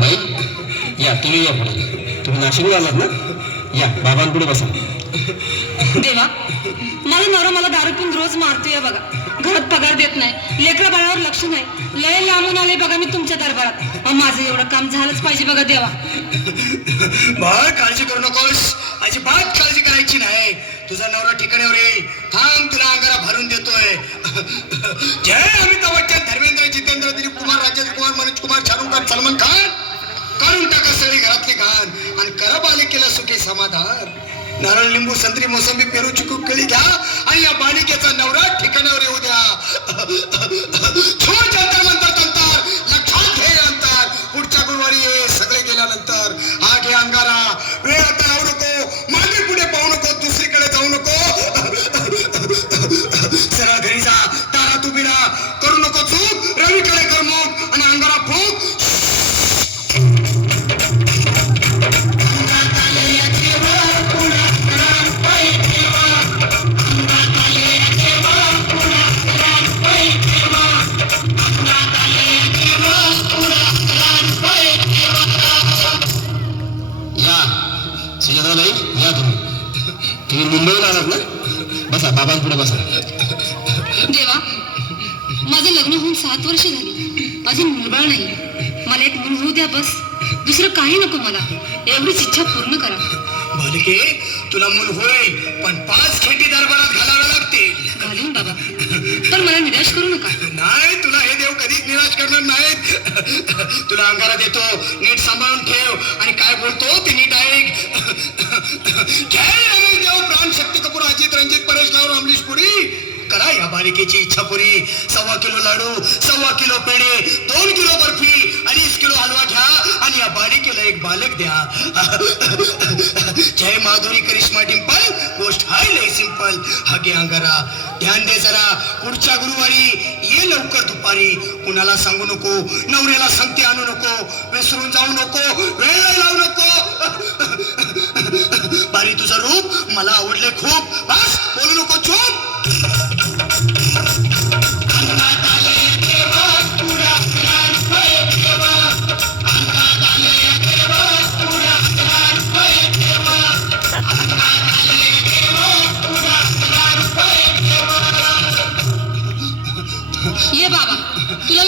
बाई या तुम्ही या पुढे. तुम्ही नाशिकला आलात ना? या बाबांपुढे बसा. देवा माझा नवरा मला दारू पिऊन रोज मारतोय बघा. घरात पगार देत नाही लेकरा बाळावर लक्ष नाही. लय लांबून आले बघा मी तुमच्या दरबारात. माझं एवढं काम झालंच पाहिजे बघा देवा. बाळ काळजी करू नकोस. अजिबात काळजी करायची नाही. तुझा नवरा ठिकाणावर येईल. थांब तुला अंगारा भरून देतोय. समाधान. नारळ लिंबू संत्री मोसंबी पेरू चिकू केळी घ्या आणि या बालिकेचा नवरा ठिकाणावर येऊ द्या. बाबांपुढे बसा. देवा माझं लग्न होऊन सात वर्ष झाली. अजून मुलबाळ नाही. मला एक मूल होऊ द्या बस. दुसरं काही नको मला. एवढीच इच्छा पूर्ण करा. बालिके तुला मूल होईल पण पाच खेटी दरबारात घालाव्या लागतील. घालून बाबा. पण मला निराश करू नका. नाही तुला हे देव कधीच निराश करणार नाहीत. तुला अंगारा देतो नीट सांभाळून ठेव. आणि काय बोलतो ते नीट ऐक. महापालिकेची इच्छा पुरी सव्वा किलो लाडू सव्वा किलो पेढे दोन किलो बर्फी अडीच किलो हलवा घ्या आणि या बालिकेला एक बालक द्या. जय माधुरी करिश्मा डिंपल गोष्ट हाय लय सिंपल. हगे अंगारा ध्यान दे जरा पुढच्या गुरुवारी ये लवकर दुपारी. कुणाला सांगू नको नवऱ्याला सांगते आणू नको विसरून जाऊ नको वेळ लावू नको.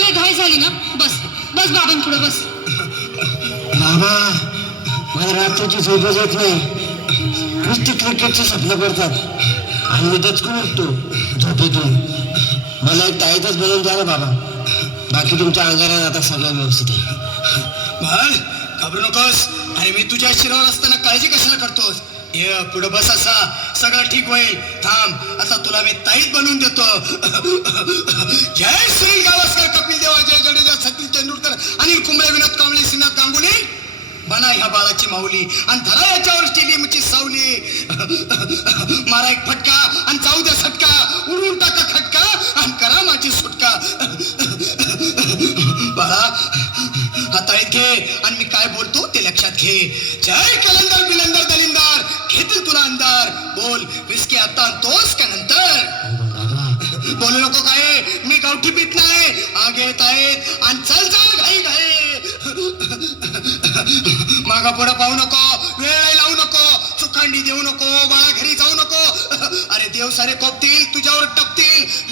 लय घाई झाली ना? बस बस बाबांपुढे बस. बाबा मला रात्रीची झोपच येत नाही. नुसती क्रिकेटचे स्वप्न पडतात आणि मी दचकून उठतो झोपेतून. मला एक ताईतच बनवून द्या ना बाबा. बाकी तुमच्या अंगारात आता सगळं व्यवस्थित आहे. बाळ घाबरू नकोस. अरे मी तुझ्या शिरावर असताना काळजी कशाला करतोस? ये पुढे बस असा. सगळं ठीक होईल. थांब. आता तुला मी ताईत बनवून देतो. जय श्री बना ह्या बाळाची माऊली. आणि धरा याच्यावर स्टेडियमची सावली. मारा एक फटका आणि जाऊ द्या सटका. उडून टाका खटका आणि करा माझी सुटका. बाळा हाताळीत घे आणि मी काय बोलतो ते लक्षात घे. जय कलंदर बिलंदर दलिंदर. घेतील तुला अंधार. बोल विस्की आता आणतोस का नंतर? बोलू नको काय? मी गावठी पीत नाही. आगे येत आहेत. आणि चल चल घाई घाई. मागा पाहू नको. वेळ लावू नको. चुकांडी देऊ नको. बाळा घरी जाऊ नको. अरे देव सारे कोपतील तुझ्यावर टपतील.